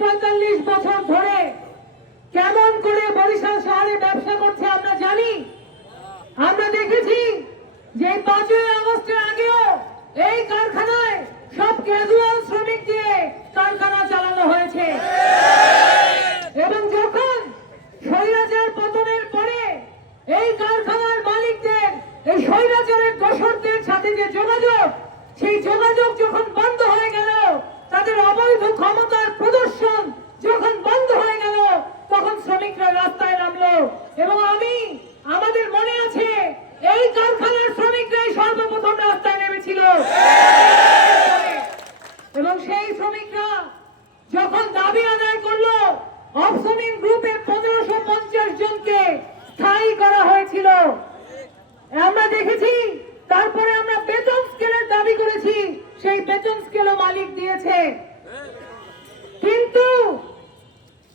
পঁয়তাল্লিশ বছর ধরে কেমন করে এই কারখানায় সব ক্যাজুয়াল শ্রমিক কারখানা চালানো হয়েছে। এবং যখন স্বৈরাচার পতনের পরে এই কারখানার মালিকদের এই স্বৈরাচারের দোসরদের সাথে যে যোগাযোগ সেই যোগাযোগ যখন বন্ধ হয়ে গেল তাদের অবৈধ ক্ষমতার প্রদর্শন যখন বন্ধ হয়ে গেল তখন শ্রমিকরা রাস্তায় নামলো এবং আমি আমাদের মনে আছে এই কারখানার শ্রমিকরাই সর্বপ্রথম রাস্তায় নেমেছিল এবং সেই শ্রমিকরা যখন দাবি আদায় করল অপসমিন গ্রুপের পনেরোশো পঞ্চাশ জনকে স্থায়ী করা হয়েছিল। আমরা দেখেছি, তারপরে আমরা বেতন স্কেলের দাবি করেছি, সেই বেতন স্কেলও মালিক দিয়েছে। কিন্তু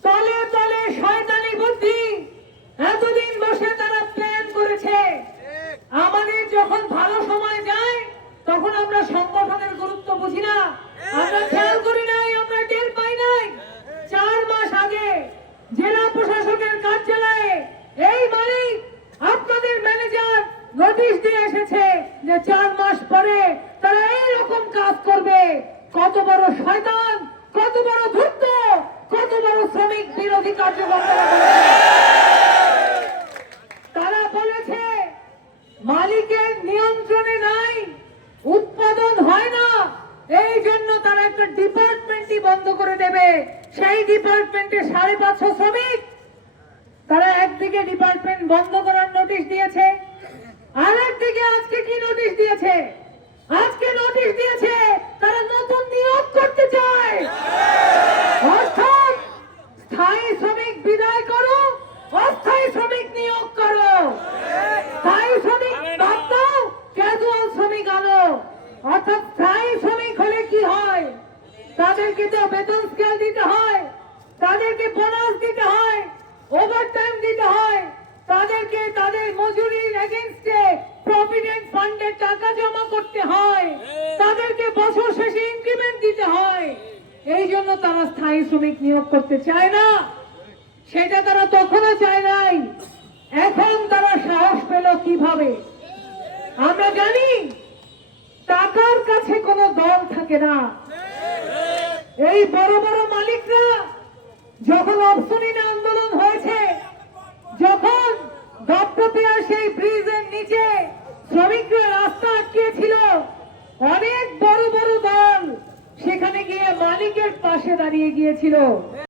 তলে তলে শয়তানি বুদ্ধি এতদিন বসে তারা প্ল্যান করেছে। আমাদের যখন ভালো সময় যায়, তখন আমরা সংগঠনের গুরুত্ব বুঝি না। আমরা খেয়াল করি নাই আমরা টের পাই নাই চার মাস আগে জেলা প্রশাসকের কার্যালয়ে এই মালিক আপনাদের ম্যানেজার নোটিশ দিয়ে এসেছে যে চার মাস পরে তারা এইরকম কাজ করবে। কত বড় শয়তান, কত বড় ধূর্ত, কত বড় শ্রমিক বিরোধী কার্যক্রম তারা বলেছে, মালিকের নিয়ন্ত্রণে নাই, উৎপাদন হয় না, এই জন্য তারা একটা ডিপার্টমেন্টই বন্ধ করে দেবে। সেই ডিপার্টমেন্টে সাড়ে পাঁচশো শ্রমিক, তারা একদিকে ডিপার্টমেন্ট বন্ধ করার নোটিশ দিয়েছে আর একদিকে আজকে কি নোটিশ দিয়েছে আজকে নোটিশ দিয়েছে তারা নতুন নিয়োগ করতে চায় অর্থাৎ স্থায়ী শ্রমিক বিদায় করো অস্থায়ী শ্রমিক নিয়োগ করো স্থায়ী শ্রমিক বাদ দাও ক্যাজুয়াল শ্রমিক আনো অর্থাৎ স্থায়ী শ্রমিক হলে কি হয়? তাদেরকে তো বেতন স্কেল দিতে হয়, তাদেরকে বোনাস দিতে হয় ওভারটাইম দিতে হয়, তাদেরকে তাদের মজুরির এগেনস্টে প্রভিডেন্ট ফান্ডের টাকা জমা করতে হয়, তাদেরকে বছর শেষে ইনক্রিমেন্ট দিতে হয়। এই জন্য তারা স্থায়ী শ্রমিক নিয়োগ করতে চায় না। সেটা তারা তখনও চায় নাই। এখন তারা সাহস পেল কীভাবে? থাকে না এই বড় বড় মালিকরা যখন অপশনীন আন্দোলন হয়েছে, যখন দপ্তপিয়ার সেই ব্রিজের নিচে শ্রমিকরা রাস্তা আটকিয়েছিল অনেক বড় বড় দল সেখানে গিয়ে মালিকের পাশে দাঁড়িয়ে গিয়েছিল।